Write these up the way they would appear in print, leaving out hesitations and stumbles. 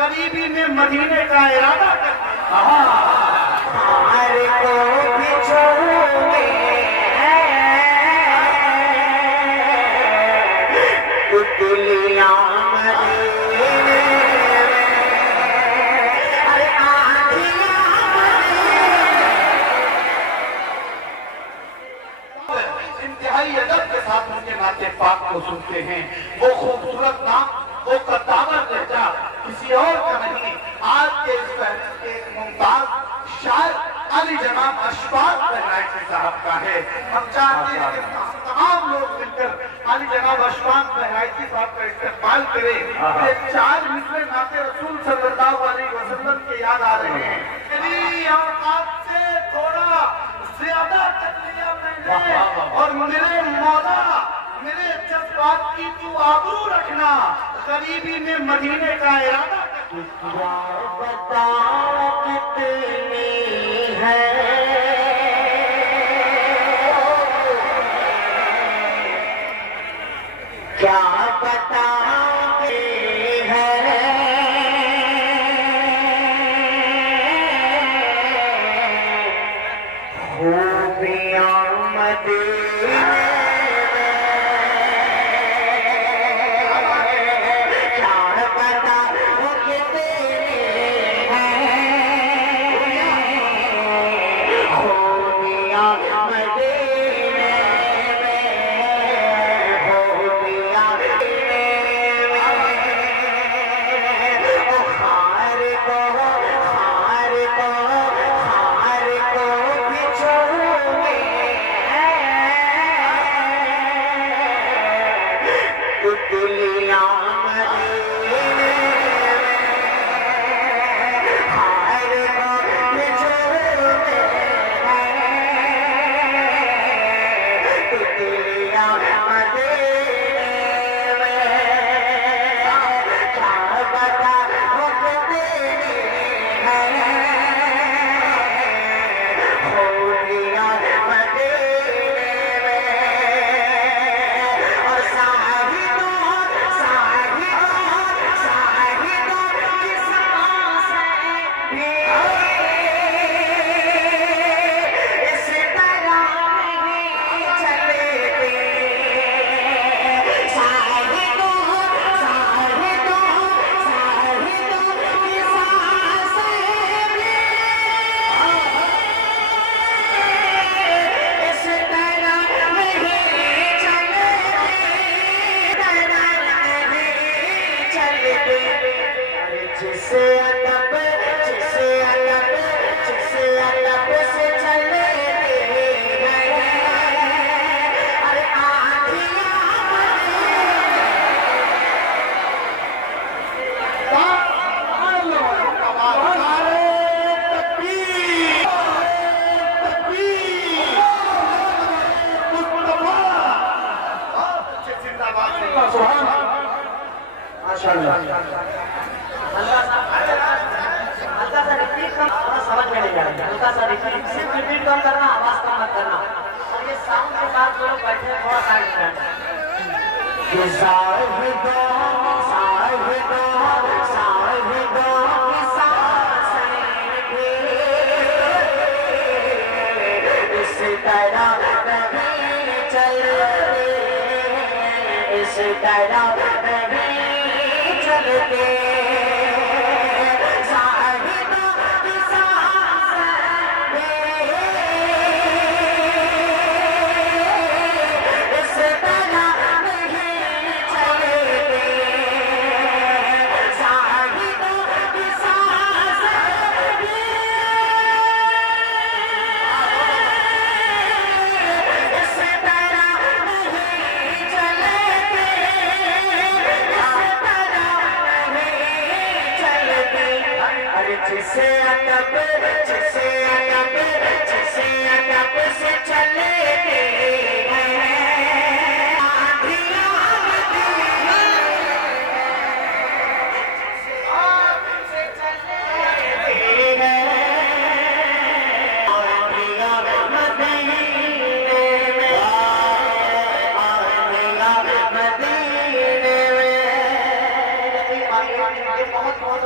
قریبی میں مدینے کا ارادہ کرتے انتہائی ادب کے ساتھ ان کے نعت پاک کو سنتے ہیں. وہ خوبصورت نام، وہ قدامت لہجہ کسی اور کا نہیں، آج کے اس فہرست کے ایک ممتاز شاعر علی جناب اشفاق بہرائچی صاحب کا ہے. ہم چاہتے ہیں کہ تمام لوگ مل کر علی جناب اشفاق بہرائچی صاحب کا استقبال کریں. یہ 4 مصرے نعت رسول صلی اللہ علیہ وسلم کے یاد آ رہے ہیں. میری اوقات سے تھوڑا زیادہ کر لیا میں نے، اور میرے مولا میرے جذبات کی تو آبرو رکھنا، قریبی میں مدینے کا ارادہ کرنا. بتاؤ کتنی ہے کیا بتاتے ہیں خوبیاں مدینے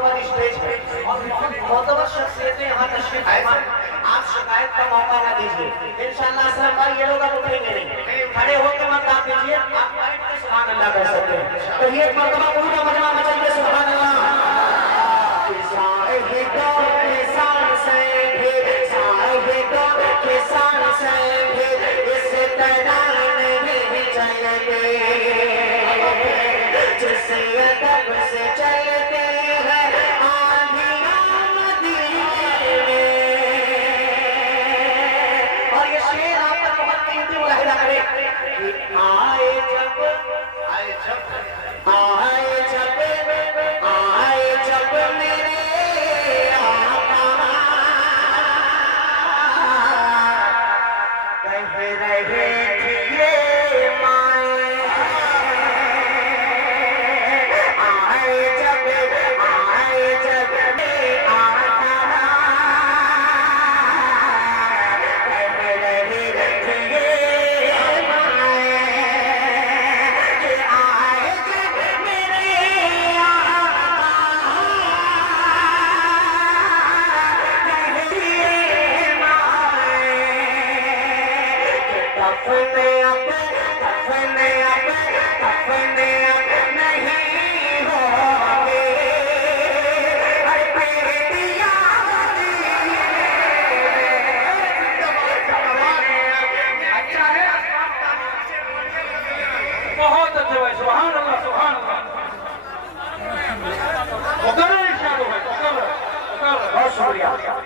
اوپر اسٹیج پہ اور معتبر شخصیتیں یہاں تشریف فرما آپ شکایت کا موقع نہ دیجیے انشاءاللہ سر پر یہ لوگ اب اٹھیں گے نہیں کھڑے ہو کے مت آپ دیجیے آپ بیٹھ کے سبحان اللہ کہہ سکتے ہیں تو یہ ایک مرتبہ پورا مجمع مچل کے سبحان اللہ کسان سے اس طرح نہیں چلتے جس ادب سے چلتے ہیں آندھیاں مدینے اور یہ شعر آپ کا بہت قیمتی ملاحظہ کرے کہ آئے جب میرے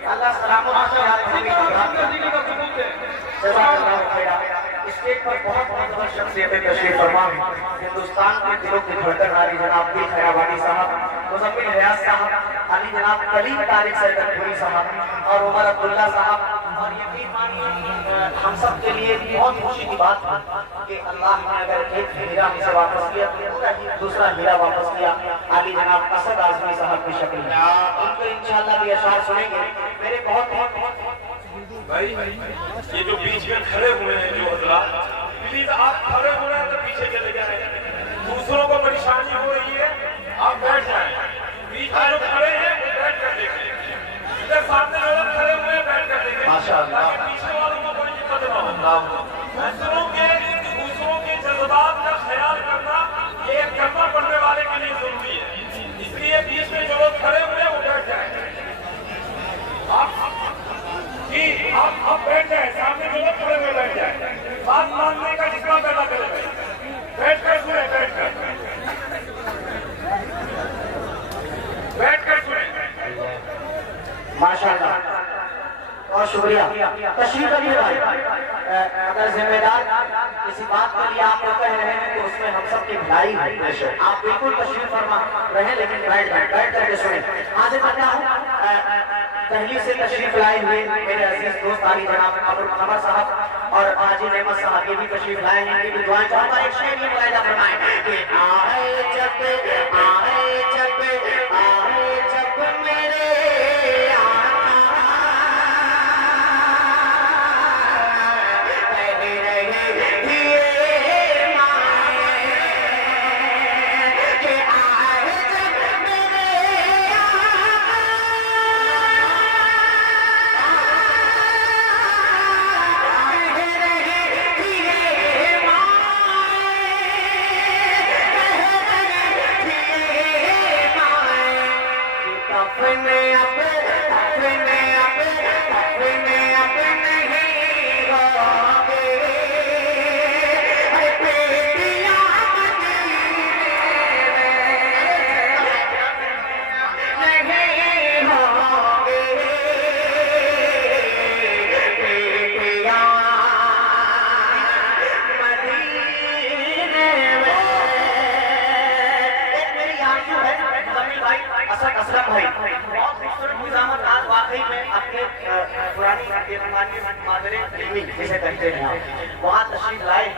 اللہ سلامت اسٹیج پر بہت معتبر شخصیتیں تشریف فرما ہندوستان کے دلوں کی دھڑکن عالی جناب دل خیرابانی صاحب مزمل حیات صاحب علی جناب کلیم طارق سیدر پوری صاحب اور عمر عبداللہ صاحب اور یقین مانیے ہم سب کے لیے بہت خوشی کی بات کہ اللہ نے اگر ایک ہیرا ہم سے واپس کیا دوسرا ہیرا واپس کیا علی جناب اسد اعظمی صاحب کی شکل میں ان کو انشاءاللہ بھی اشعار سنیں گے میرے بہت بھائی یہ جو بیچ میں کھڑے ہوئے ہیں جو حضرات پلیز آپ کھڑے ہوئے ہیں تو پیچھے چلے جائیں دوسروں کو پریشانی ہو رہی ہے آپ بیٹھ جائیں بیچ میں جو کھڑے ہیں وہ بیٹھ کر دیکھیں ادھر سامنے لوگ کھڑے ہوئے ہیں بیٹھ کر دیکھیں ماشاءاللہ پیچھے والوں کو کوئی دقت نہ ہو دوسروں کے جذبات کا خیال کرنا یہ ایک کلمہ پڑھنے والے کے لیے ضروری ہے اس لیے بیچ میں جو لوگ کھڑے ہوئے ہیں وہ بیٹھ جائیں آپ بیٹھ جائیں سامنے جو لوگ کھڑے ہوئے بیٹھ جائیں بات ماننے کا جتنا پیدا کرے بیٹھ کر سنیں بیٹھ کر سنیں ماشاءاللہ بہت شکریہ تشریف رکھیے بھائی اگر ذمہ دار کسی بات کے لیے آپ کو کہہ رہے ہیں تو اس میں ہم سب کی بھلائی ہے آپ بالکل تشریف فرما رہے لیکن بیٹھ کر کے سنیں حاضر کرتا ہوں دہلی سے تشریف لائے ہوئے میرے عزیز دوست علی جناب قمر صاحب اور حاجی نعمت صاحب یہ بھی تشریف لائے ہیں ان کی بھی دعائیں چاہتا ایک شعر یہ ملاحظہ فرمائیں کہ آئے جب میرے جسے کہتے ہیں وہاں تشریف لائے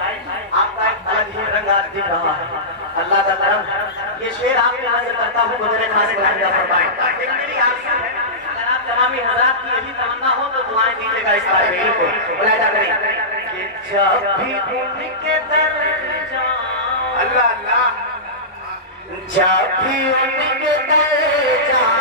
آپ کا ایک الگ ہی رنگ آج دکھ رہا ہے اللہ کا کرم یہ شعر آپ کے حاضر کرتا ہوں گزرے خاص رحمہ فرمائیں لیکن میری آرزو ہے اگر آپ تمامی حضرات کی یہی تمنا ہو تو دعائیں دیجیے گا اس طالب علم کو ملاحظہ کریں کہ جب بھی ان کے در جاؤں اللہ اللہ جب بھی ان کے در جاؤں